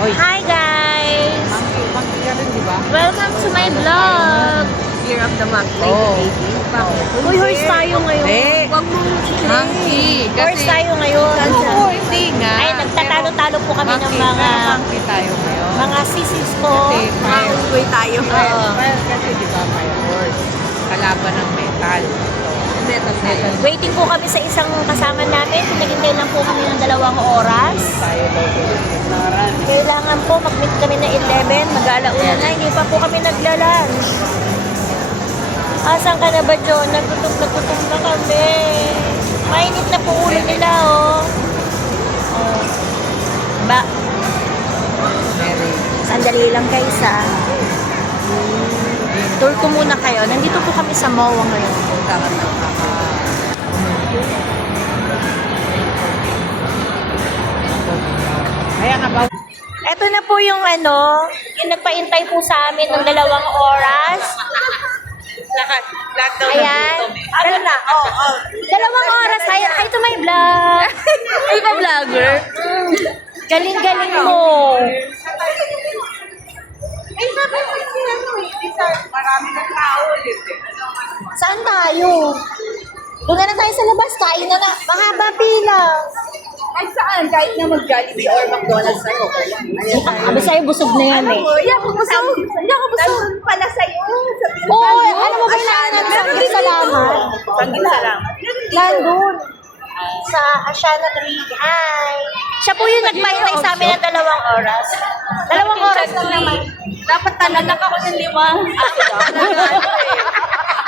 Hoy, Hi guys! monkey ka rin, di ba? Welcome to my vlog! Year of the monkey, Oo. 1980. Uy, horse tayo ngayon. Hindi. Huwag mong Monkey. Horse tayo ngayon. Oo, hindi nga. Ay, nagtatalo-talo po kami ng Monkey, mga pero monkey tayo ngayon. mga sisis ko. Kasi fire. Maunggoy tayo. Oo. Fire kasi di ba fire horse. Kalaban ng metal. Metal tayo. Waiting po kami sa isang kasama namin. Pinaghintay lang po kami ng 2 oras. Tayo daw po. Kailangan po mag-meet kami na 11. Mag-alauna na. Hindi pa po kami nagla-lunch. Asan ka na ba, John? Nagutom na kami. Mainit na po ulo nila, oh. Oh. Ba? Mary. Sandali lang guys, ah. Tour ko muna kayo. Nandito po kami sa MOA ngayon. Punta ka ng Kaya nga ba? Ito na po yung yung nagpaintay po sa amin ng 2 oras. Lahat daw Ayan. Ano na? Oh. 2 oras. Hi to my vlog. Ay ka vlogger? Galing-galing mo. Eh, sabi ko marami ng tao ulit eh. Saan tayo? Doon na tayo sa labas. Kain na na. Mahaba pila. Kahit saan, kahit na mag-Jollibee or McDonald's sa'yo. Abi sa'yo, busog na yan eh. Hindi ako busog. Hindi ako busog. Nandun pala sa'yo. Oo, alam mo ba yung naangan sa Sanggit Salamat? Sanggit salamat. Nandun. Sa Asiana 3. Hi. Siya po yung nagpaintay sa amin ng 2 oras. 2 oras lang naman. Dapat talaga ako ng 5.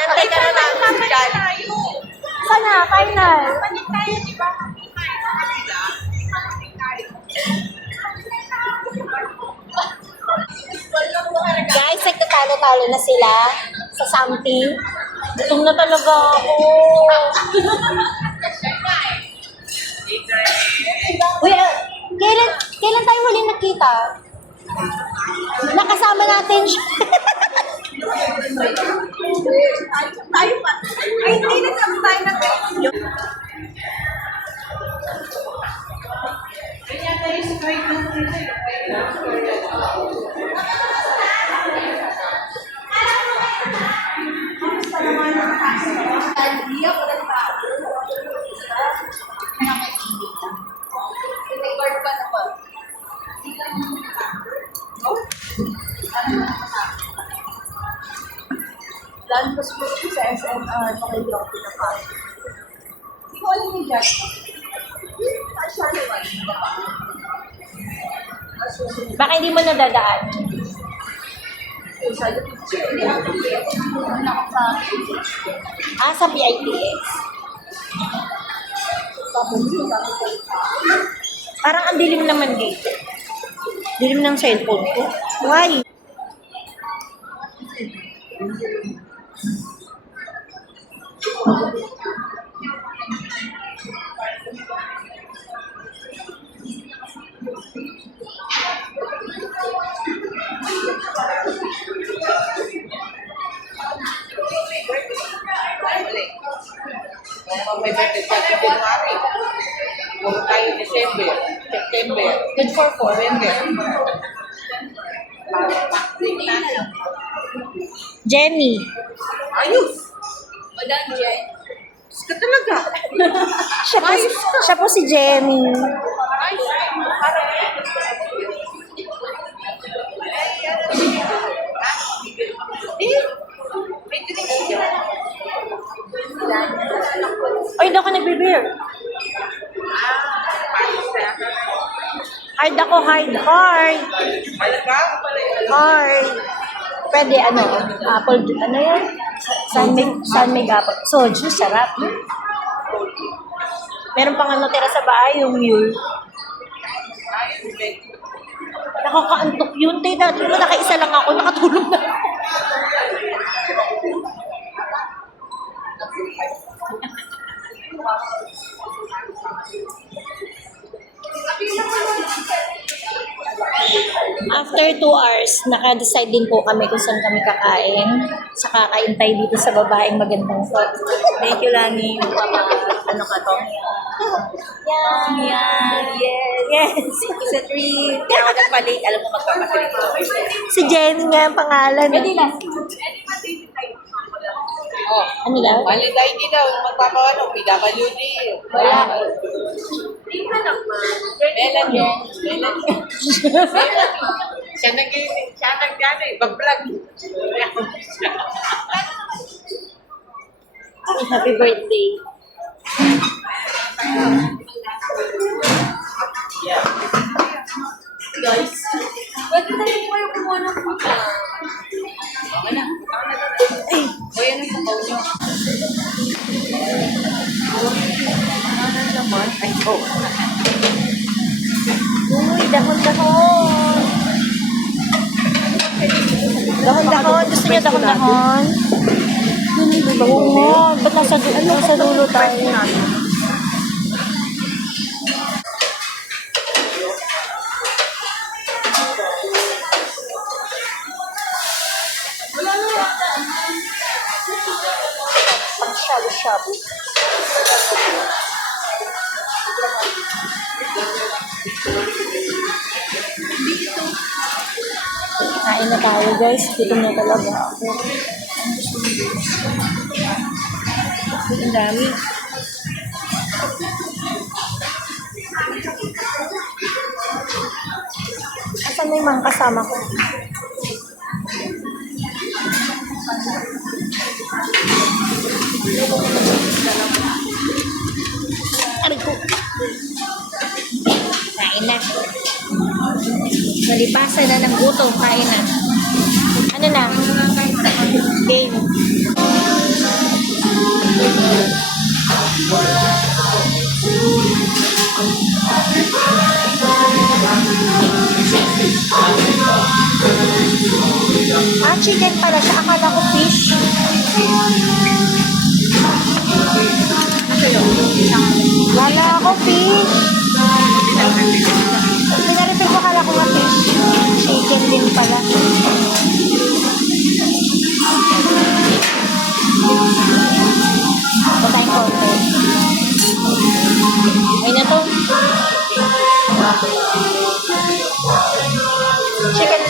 Nantay ka na namin sa Jollibee. Sana, final. Guys, nagtatalo-talo na sila sa something. Gutom na talaga ako. Uy, kailan tayo huli nakita? Nakasama natin siya. Tayo pa. Ay, hindi na tayo na tayo. Lantos po sa SNR, pakili ako pinapasok. Hindi ko alam yung judge. Baka hindi mo nadadaan. Sa PITX. Parang ang dilim naman dito. Dilim ng cellphone ko. Why? May birthday sa January. Puro tayo December, September, Good for 4. November. Jenny. Ayos! Madam Jen. Ayos ka talaga. Siya po si Jenny. Ayos. May drink siya. Ay, hindi ako nagbe-beer. Ayos na. Hard ako, hard. Malaga? Hard. Pwede, apple, yan? Sunmig apple. Soju, sarap. Meron pang natira sa bahay, yung mule. Ayos, eh. Nakakaantok yun. Dati mo, nakaisa lang ako, nakatulog na ako. After 2 hours, naka-decide din po kami kung saan kami kakain. Sa kakaintay dito sa babaeng magandang to. Thank you, Lani. ano ka to? Yan. Yes. Isa treat. Kaya ako nagpalik. Alam mo magpapasalik ko. Si Jenny nga ang pangalan. Oh, Ano daw? Valentine din daw. Magpapawano. PWD. Wala. Melanie. Melanie. Siya nag-gano eh. Bag-vlog. Happy birthday. Guys, pwede na rin kayo kumuha ng food. Okay na. O yan ang sabaw nyo. Ano naman? Ay, oh. Uy, dahon-dahon. Dahon-dahon. Gusto niyo dahon-dahon? Oo. Ba't nasa dulo tayo? Shabu-shabu. Kain na tayo guys. Dito na talaga ako. Ang dami. Asan na yung mga kasama ko? Aray ko. Kain na. Nalipasan na ng gutom. Kain na. Ano na? Game. Ah, chicken pala siya. Akala ko fish. Wala ako fish. Pinarepil ko, akala ko nga fish. Chicken din pala. Patayin ko. Ay na to. Chicken.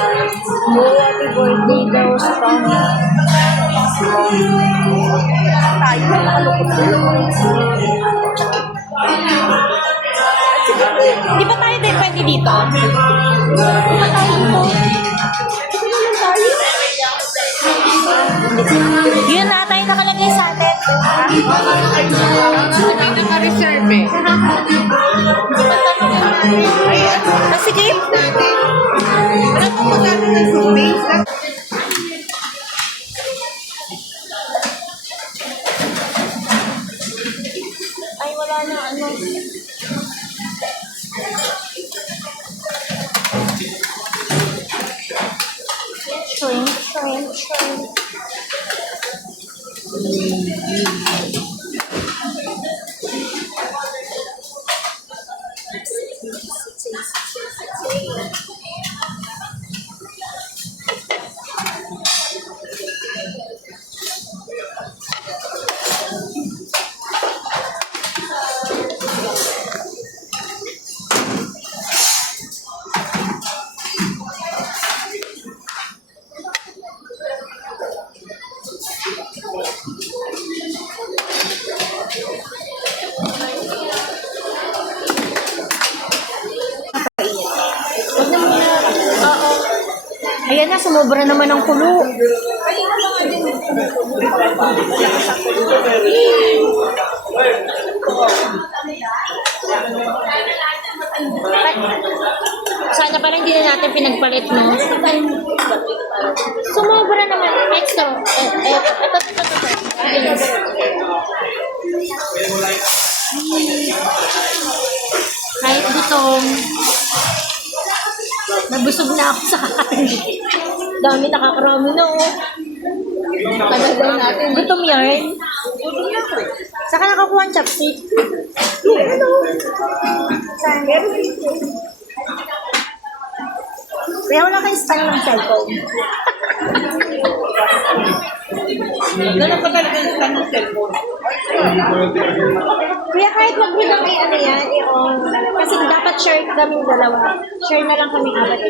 Happy birthday daw sa Tony. Tayo na nakalukot. Di ba tayo din pwede dito? Di ba tayo dito? Yun na tayo nakalagay sa atin. Ang naka-reserve eh. Ah, sige. Alam mo kung dami ng space. Ay, wala na ano. Shrimp. Ayan na, sumobra naman ang kulo. Sana parang hindi na natin pinagpalit, no? Sumobra naman. Extra. Kahit gutom. Nabusog na ako sa kain. Dami, nakakarami na, oh. Talagang natin. Gutom yarn. Saka nakakuha ang chopstick. Saan? Kaya wala kayong stand ng cellphone. Ganun ka talaga yung stand ng cellphone. Kuya, kahit wag nyo lang ano yan, i-on. Kasi dapat share kaming dalawa. Share na lang kami apat.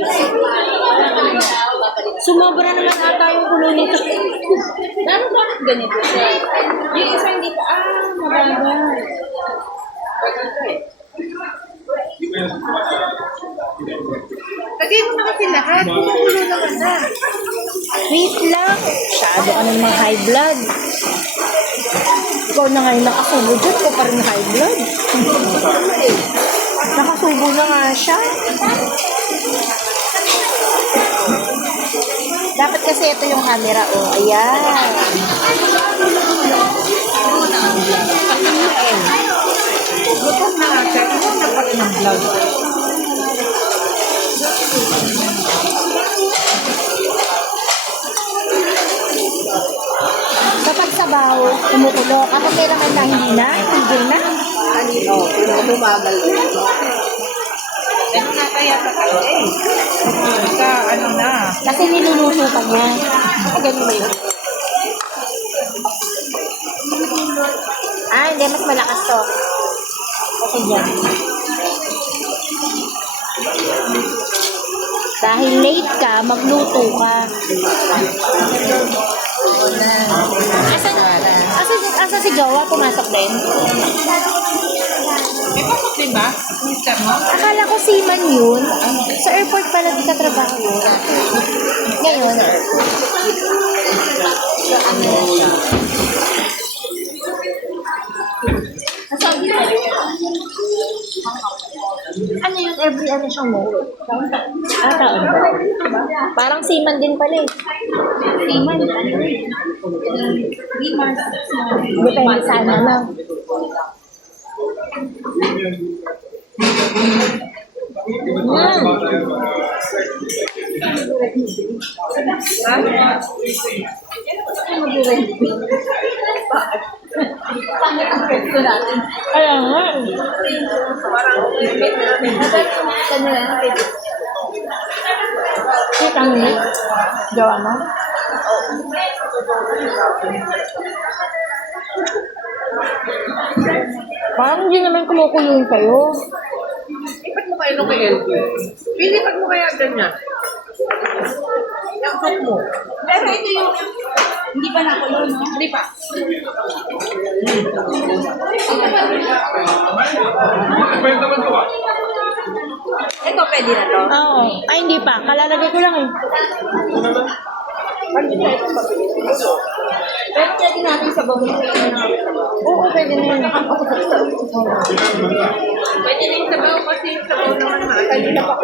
Sumobra naman ata yung kulo nito. Lalo bakit ganito siya? Yung isa hindi pa, mababa. Lagay mo na kasi lahat. Kumukulo naman na. Wait lang. Masyado ka ng mga high blood. Ikaw na ngayon nakasubo dyan. Ikaw pa rin high blood. Nakasubo na nga siya. Dapat kasi ito yung camera. Oh, ayan. Gutom na nga siya. Iwan na pa rin ang vlog. Kapag sabaw, kumukulo. Kapag kailangan na, hindi na. Tigil na. Oo, bumagal. Ganun nga kaya sa kanya eh. Basta ano na. Kasi niluluto ka niya. Ganun ba yun? Hindi. Mas malakas to. Kasi dyan. Dahil late ka, magluto ka. Asa si Jowa? Pumasok din? May pasok din ba? Mister mo? Akala ko seaman yun. Sa airport pala di ka trabaho yun. Ngayon. Ano yun? Every ano siyang mo? Taon. Parang seaman din pala eh. Seaman? Depende sa ano lang. Kaya nga. Kita mo yun? Gawa mo? Parang hindi naman kumukulong sa'yo. Lipat mo kayo nung kay LB. Pilipat mo kaya ganyan. Yung cook mo. Pero ito yung, hindi pa nakulo, no? Hindi pa. Ito, pwede na to. Oo. Ay, hindi pa. Kalalagay ko lang eh. Pero pwede natin sa bawang ito. Oo, pwede na yun. Pwede na yung sabaw kasi yung sabaw naman makakali na pa.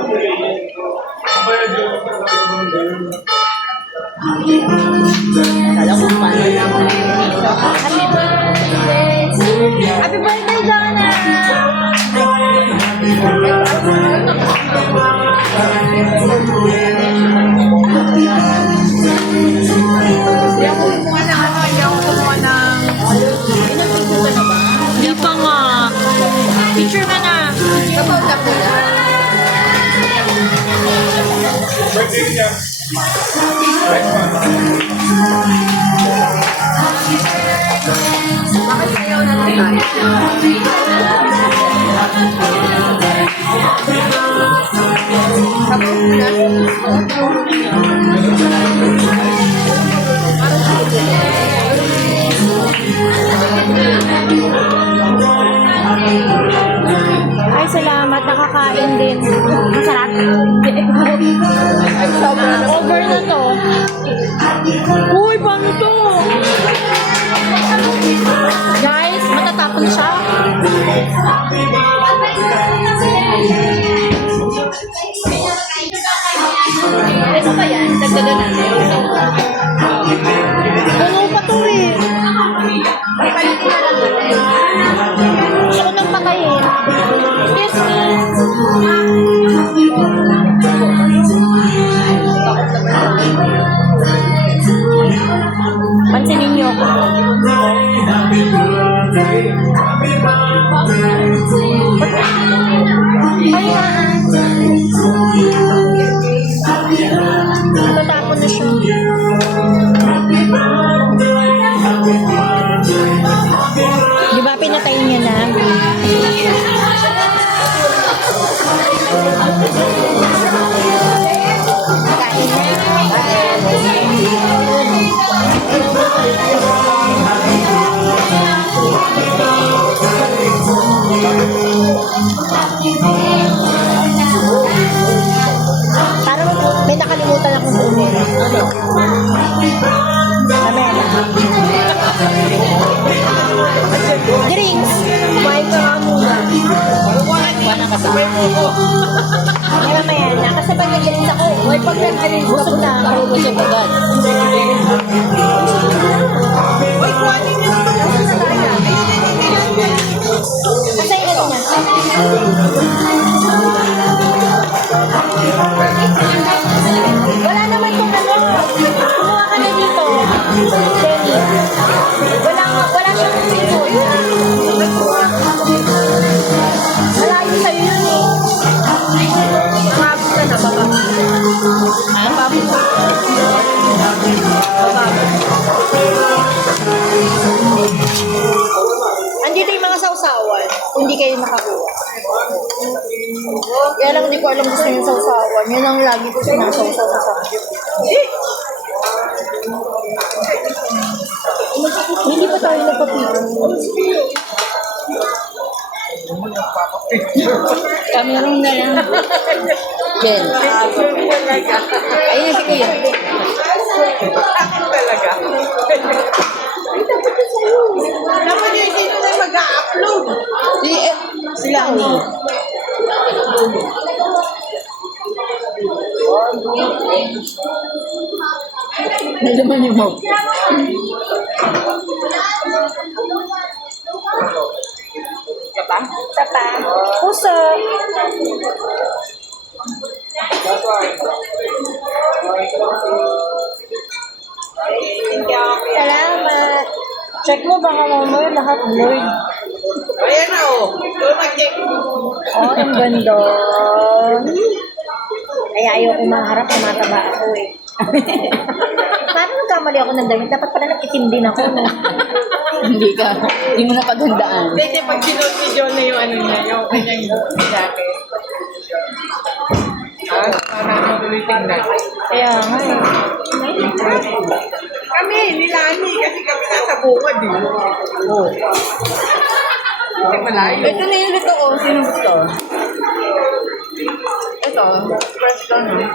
Alam mo pa. Happy birthday, Donna! Hindi ako kumuha ng ano, hindi ako kumuha ng... Hindi pa nga. Picture ka na. Sabaw lang mo na. Bakit sayaw na lang tayo? Sabaw na. Ay, salamat. Nakakain din. Masarap. Over na to. Uy, paano to? Guys, matatapon siya. Ito ba yan? Dagdagan natin. Puno pa to eh. Palitin na lang natin. Gusto ko nang patayin. Yes, pansinin niyo ako. siya. Di ba pinatay niya na? Kain na. Parang may nakalimutan akong kunin. Ano? Mamela. Drinks. Kumain ka nga muna. Wala kasabay mo ko. Mamaya na. Kasabay na drinks ako. Huwag pag nag-drinks ka na. Busog agad. Uy, kuhanin niyo naman ang sasaya. Kasi ano na. Wala naman kung ano. Kumuha ka na dito. Jenny. Wala siyang pinod. Malayo sa'yo yun eh. Mabot ka na, baka. Ha? Mabot ka. Andito yung mga sausawan. Kung di kayo nakakuha. Kaya lang hindi ko alam gusto yung sausawan. Yun ang lagi ko sinasawsaw sa samgyup. Hindi pa tayo nagpapito. Cameroon na lang. Jen. Ayun si Kuya. Akin talaga. Dapat yung hindi na mag-a-upload. Sila ano? Nalaman niyo mo. Kapa? Tapa. Puso. Salamat. Check mo baka mamaya lahat blurred. Ayan na oh. Tumag-check. Oh, ang ganda. Kaya ayoko maharap, tumataba ako eh. Paano nagkamali ako ng damit? Dapat pala nakitim din ako, no? Hindi ka. Hindi mo na paghandaan. Hindi, pag sinuot ni John na yung ano niya, yung kanyang jacket. Parang matuloy tingnan. Kaya nga eh. Kami, nilani, kasi kami nasa bukod eh. Oo. Hindi malayo. Ito na yung luto ko. Sino gusto? Ito, fresh down no?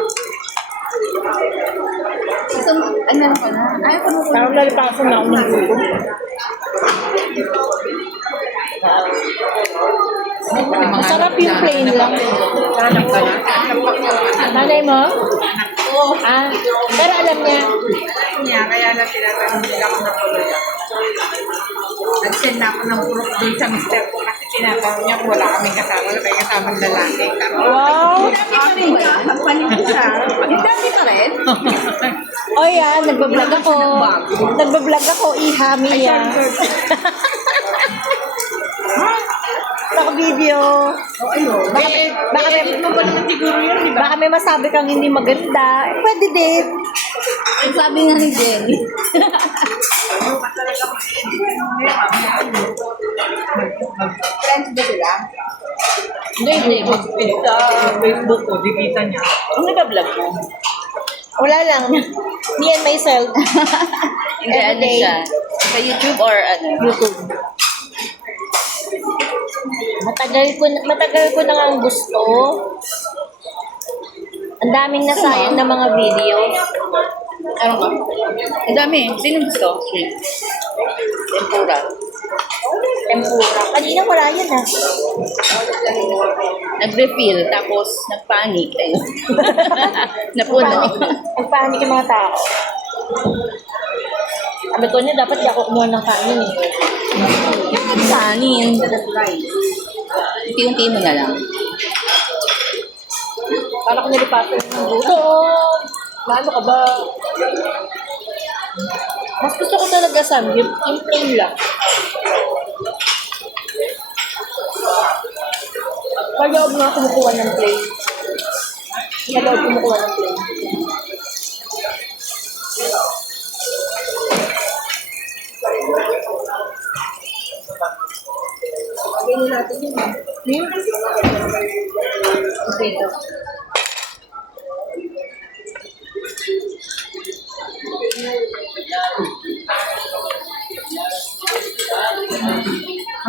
Gusto mo, ano ka na? Ayaw ko na. Parang lalipasan na ako ng gusto. Masarap yung plain lang. Hanap ka na? Nanay mo? Oo. Ah, pero alam niya. Niya, kaya na tinatanong nila kung nakuloy ako. Nag-send na ako ng proof dun sa mister ko kasi tinatanong niya kung wala kaming kasama na may kasamang lalaki. Wow! Dami pa rin? O yan, nagbablog ako. Nagbablog ako, iha, Mia. Naka-video. Baka may, mo ba naman siguro yun, di ba? baka may masabi kang hindi maganda. Eh, pwede din. Ang sabi nga ni Jenny. Friends ba sila? Hindi. Sa Facebook ko, dikita niya. Ang nag-vlog mo? Wala lang. Me and myself. Hindi, ano Everyday. siya? Sa YouTube or ano? YouTube. Matagal ko na nga ang gusto. Ang daming nasayang na mga video. Ano ka? Ang dami. Sino gusto? Shrimp. Tempura. Tempura. Kanina wala yan ah. Nag-refill, tapos nagpanik. Ayun. Napuno. Nagpanik yung mga tao. Sabi ko niya, dapat di ako kumuha ng kanin eh. Kanin. Unti-unti mo na lang. Para ko nalipasan ng gusto. Ano ka ba? Mas gusto ko talaga samgyup. Yung plain lang. Sa loob nga kumukuha ng plain. Sa loob kumukuha ng plain.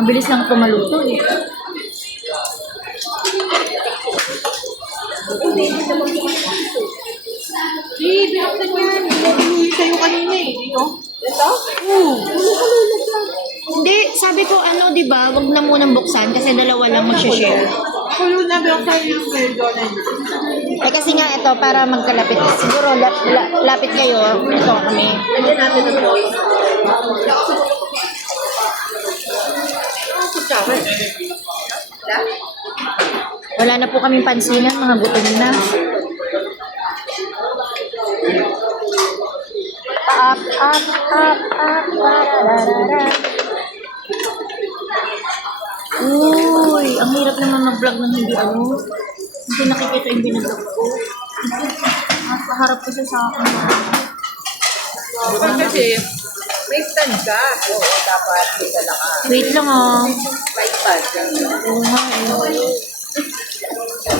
Ang bilis lang ito maluto eh. Binuksan yan. Hindi sa'yo kanina eh. Dito? Ito? Hindi, sabi ko ano, di ba, wag na munang buksan kasi dalawa lang mag-share. Ako yung nabuksan yung meldo na yun. Eh kasi nga ito, para magkalapit. Siguro, lapit kayo. Ito kami. Lagyan natin ang boy. Kutsara eh. Wala na po kaming pansinan, mga gutom na. Up, up, up, up, pararara. Uy, ang hirap naman mag-vlog ng hindi ano. Hindi nakikita yung binagag ko. Nakaharap kasi sa akin. Kasi, may stand ka. Oo, dapat may tala ka. Wait lang ah. May pad. Oo nga eh.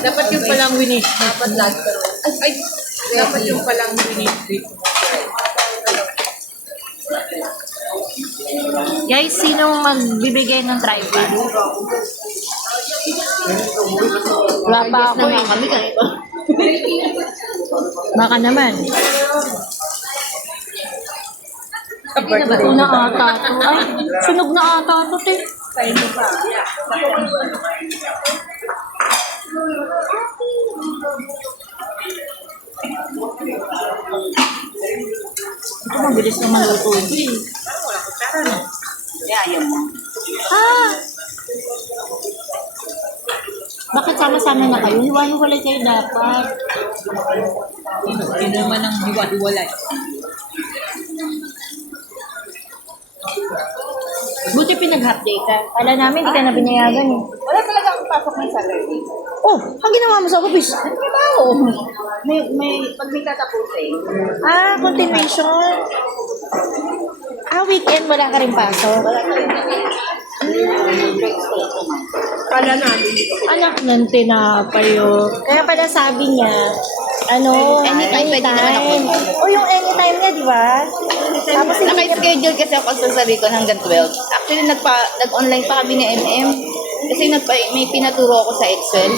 Dapat yung palang winis. Dapat lahat pero. Ay, dapat yung palang winis. Guys, sinong magbibigay ng tripod? Wala pa ako eh. Kami kanito. Baka naman. Ito na ata to. Ay, sunog na ata to, te. Kain mo pa. Ito mabilis na maluto. Parang wala kutsara no? Ayaw mo. Ah! Bakit sama-sama na kayo? Hiwa-hiwalay kayo dapat. Hindi naman ang hiwa-hiwalay. Buti pinag-half-day ka. Kala namin, hindi ka na binayagan eh. Wala talaga akong pasok ng Saturday. Oh, ang ginawa mo sa office? Trabaho. Pag may tatapusin. Ah, continuation. Ah, weekend, wala ka rin pasok. Kala namin. Anak ng tinapay, kaya pala sabi niya, ano, Anytime, pwede naman ako. O yung anytime niya, di ba? Tapos hindi niya, Naka-schedule kasi ako sa sarili ko hanggang 12. Actually, nag-online pa kami ni MM. Kasi may pinaturo ako sa Excel.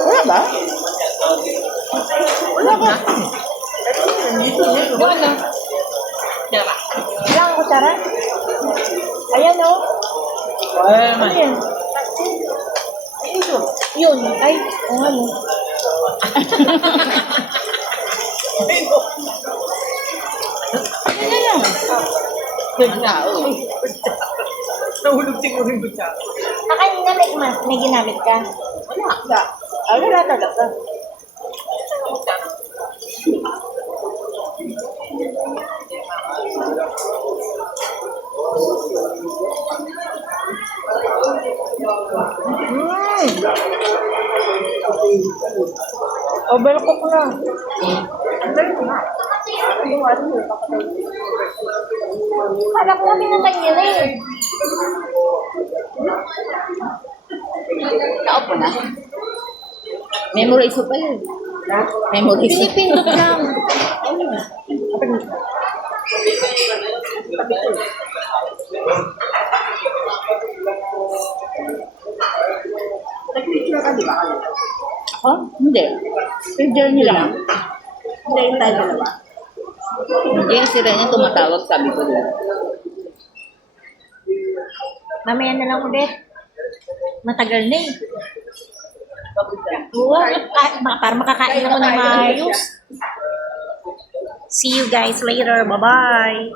Wala ba? Wala ka. Wala. wala kang kutsara? Ayan, o. Wala naman. Ano yan? Yun. Ay, o nga, no. Ano lang? Good nga, oh. Nahulog siguro yung kutsara. Kanina may ginamit ka? Wala. Ah, wala talaga. Overcook na. Alam ko na pinatay niya na eh. Naupo na. Memorize mo pala. Memorize mo. Pinipindot lang. Oh, hindi. Picture nila lang. Hindi yung tayo dalawa. Hindi, kasi rin niya tumatawag, sabi ko lang. Mamaya na lang ulit. Matagal na eh. Para makakain ako ng maayos. See you guys later. Bye-bye.